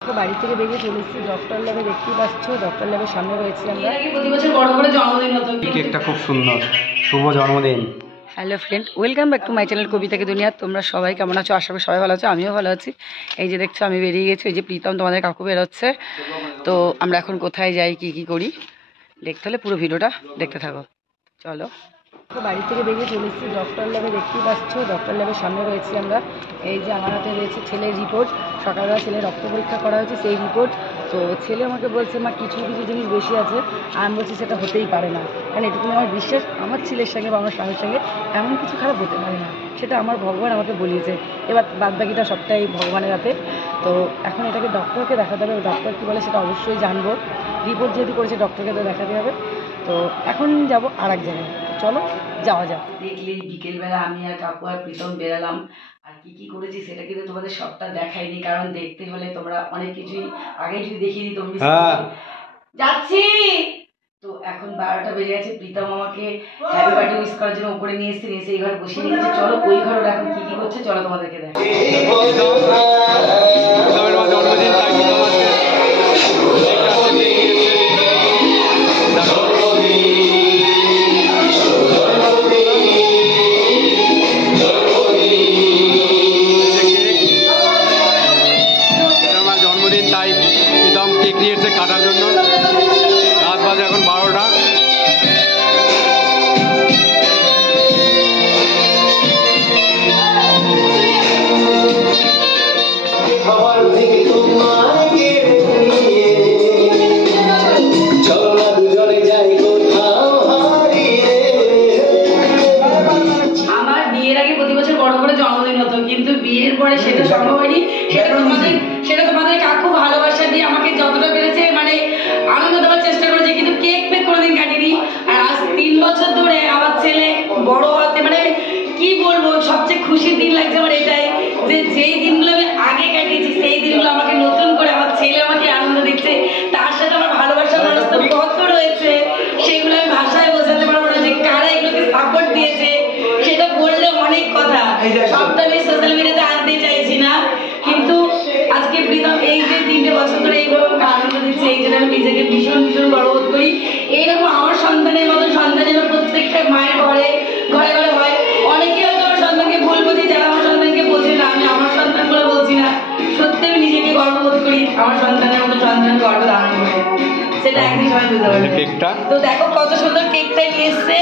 তো বাড়ি থেকে বেরিয়ে চলে এসেছি ডক্টর ল্যাবে, দেখতেই পাচ্ছ ডক্টর ল্যাবের সামনে রয়েছি আমরা। প্রতি বছর বড় করে জন্মদিন হতো, কেকটা খুব সুন্দর। শুভ জন্মদিন। Hello friend, welcome back to my channel কবিতাকে দুনিয়া। তোমরা সবাই কেমন আছো? আশা করি সবাই ভালো আছো, আমিও ভালো আছি। এই যে দেখছো আমি বেরিয়ে গেছি, এই যে প্রীতম তোমাদের কাকু বেরোচ্ছে। তো আমরা এখন কোথায় যাই, কি করি দেখতে হলে পুরো ভিডিওটা দেখতে থাকো, চলো। তো বাড়ি থেকে বেরিয়ে চলে এসেছি ডক্টর ল্যাবে, দেখতেই পাচ্ছ ডক্টর ল্যাবের সামনে রয়েছি আমরা। এই যে আমার হাতে রয়েছে ছেলের রিপোর্ট, সকালবেলা ছেলের রক্ত পরীক্ষা করা হয়েছে সেই রিপোর্ট। তো ছেলে আমাকে বলছে মা কিছু জিনিস বেশি আছে, আমি বলছি সেটা হতেই পারে না, কারণ এটুকুনি আমার বিশ্বাস আমার ছেলের সঙ্গে বা আমার স্বামীর সঙ্গে এমন কিছু খারাপ হতে পারে না, সেটা আমার ভগবান আমাকে বলিয়েছে। এবার বাদবাকিটা সবটাই ভগবানের হাতে। তো এখন এটাকে ডক্টরকে দেখাতে হবে, ডক্টর কী বলে সেটা অবশ্যই জানবো। রিপোর্ট যেহেতু করেছে ডক্টরকে তো দেখাতে হবে। তো এখন যাব আর এক জায়গায়, চলো যাওয়া যাক। দেখলি বিকেলবেলা আমি আর কাকু আর প্রীতম বেরালাম, আর কি করেছি সেটা কিন্তু তোমাদের সবটা দেখাইনি, কারণ দেখতে হলে তোমরা অনেক কিছুই আগে যদি দেখিয়ে দিই তোমরা যাচ্ছি। তো এখন 12টা বেজে গেছে, প্রীতম আমাকে হ্যাপি বার্থডে উইশ করার জন্য উপরে নিয়ে এসে এই ঘরে বসিয়ে নিয়েছে। চলো ওই ঘরে এখন কি করছে চলো তোমাদেরকে দেখ। জন্মদিন তাই প্রীতম কেক নিয়ে এসেছে কাটার জন্য। রাত বাজে এখন 12টা। আমার বিয়ের আগে প্রতি বছর বড় করে জন্মদিন হতো, কিন্তু বিয়ের পরে সেটা সম্ভব হয়নি। সেটা তোমাদের কাকু ভালোবাসা দিয়ে আমাকে যতটা পেরেছে মানে আনন্দ দেওয়ার চেষ্টা করেছে, কিন্তু কেক পেক কোনোদিন কাটিনি। আর আজ 3 বছর ধরে আমার ছেলে বড় হতে মানে কি বলবো, সবচেয়ে খুশির দিন লাগছে আমার এটাই যে যেই দিনগুলো আমি আগে কাটিয়েছি সেই দিনগুলো আমাকে নতুন করে আমার ছেলে আমাকে আনন্দ দিচ্ছে। তার সাথে আমার ভালোবাসার মানুষ তো কত রয়েছে, সেগুলো আমি ভাষায় বোঝাতে পারবো না যে কারা এগুলোকে সাপোর্ট দিয়েছে। সেটা বললে অনেক কথা, সবটা আমি সোশ্যাল মিডিয়াতে আনতে চাইছি না, কিন্তু আজকে প্রীতম এই যে 3টে বছর ধরে এইভাবে আনন্দ দিচ্ছে, এই জন্য আমি নিজেকে ভীষণ গর্ববোধ করি। এইরকম আমার সন্তানের মতন সন্তান যেন প্রত্যেকটা মায়ের ঘরে ঘরে হয়। অনেকে হয়তো আমার সন্তানকে ভুল বোঝে, যারা আমার সন্তানকে বোঝে না, আমি আমার সন্তান বলে বলছি না, সত্যি আমি নিজেকে গর্ববোধ করি আমার সন্তানের মতো সন্তান গর্ব ধারণ করে, সেটা একদিন সবাই বুঝতে পারবে। কেকটা তো দেখো কত সুন্দর কেকটাই নিয়ে এসছে।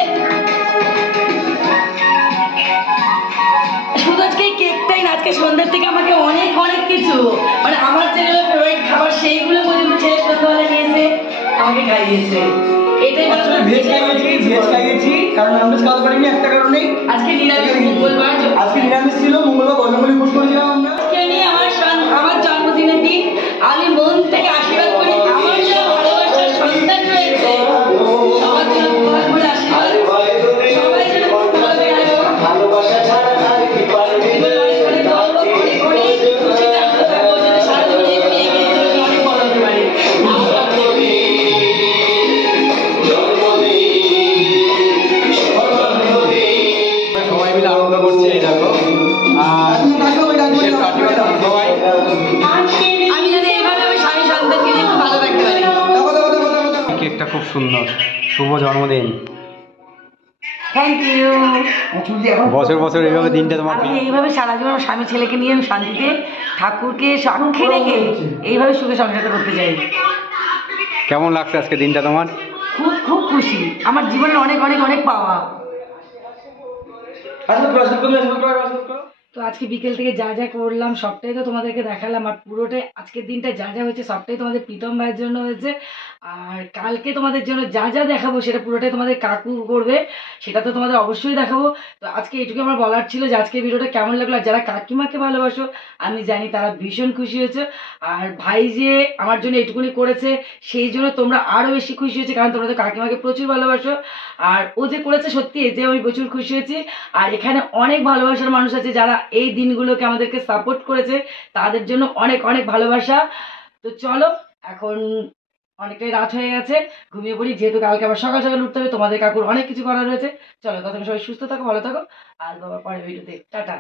শুধু আজকে কেকটাই না, আজকে সন্ধ্যার থেকে আমাকে অনেক কিছু মানে আমার যেগুলো ফেভারিট খাবার সেইগুলো পর্যন্ত ছেলে সন্ধ্যাবেলা নিয়েছে আমাকে খাইয়েছে। এটাই ভেজ খাইয়েছি কারণ ননভেজ খাওয়াতে পারিনি একটা কারণে। আজকে নিরামিষ মঙ্গলবার, আজকে নিরামিষ ছিল, মঙ্গলবার বর্ণমূলি উপোস করেছিলাম আমরা। আজকে নিয়ে আমার জন্মদিনের দিন আমি মন থেকে আশীর্বাদ করি আমার যা ভালোবাসার সন্তান রয়েছে সবার জন্য দোয়া করে আশীর্বাদ, সবাই যেন খুব ভালো থাকে, ভালোবাসা ছাড়া আর কি পারে। সবাই মিলে আনন্দ করছে, এই দেখো। আর সবাই আমি জানি এইভাবে আমি স্বামী সন্তানকে নিয়ে খুব ভালো থাকতে পারি। কেকটা খুব সুন্দর। শুভ জন্মদিন। Thank you. বছর বছর এইভাবে দিনটা তোমার আমি এইভাবে সারা জীবন আমার স্বামী ছেলেকে নিয়ে আমি শান্তিতে ঠাকুরকে সাক্ষী রেখে এইভাবে সুখে সংসারটা করতে চাই। কেমন লাগছে আজকে দিনটা তোমার? খুব খুশি, আমার জীবনের অনেক পাওয়া। তো আজকে বিকেল থেকে যা করলাম সবটাই তো তোমাদেরকে দেখালাম, আর পুরোটাই আজকের দিনটা যা হয়েছে সবটাই তোমাদের প্রীতম ভাইয়ের জন্য হয়েছে। আর কালকে তোমাদের জন্য যা দেখাবো সেটা পুরোটাই তোমাদের কাকু করবে, সেটা তো তোমাদের অবশ্যই দেখাবো। তো আজকে এইটুকু আমার বলার ছিল যে আজকে ভিডিওটা কেমন লাগলো, আর যারা কাকিমাকে ভালোবাসো আমি জানি তারা ভীষণ খুশি হয়েছে। আর ভাই যে আমার জন্য এইটুকুনি করেছে সেই জন্য তোমরা আরও বেশি খুশি হয়েছে, কারণ তোমরা তো কাকিমাকে প্রচুর ভালোবাসো। আর ও যে করেছে সত্যি এতে আমি প্রচুর খুশি হয়েছি। আর এখানে অনেক ভালোবাসার মানুষ আছে যারা এই দিনগুলোকে আমাদেরকে সাপোর্ট করেছে, তাদের জন্য অনেক ভালোবাসা। তো চলো এখন অনেকটাই রাত হয়ে গেছে, ঘুমিয়ে পড়ি, যেহেতু কালকে আবার সকাল সকাল উঠতে হবে, তোমাদের কাকুর অনেক কিছু করার রয়েছে। চলো ততক্ষণ সবাই সুস্থ থাকো, ভালো থাকো, আর বাবা পরের ভিডিওতে টাটা।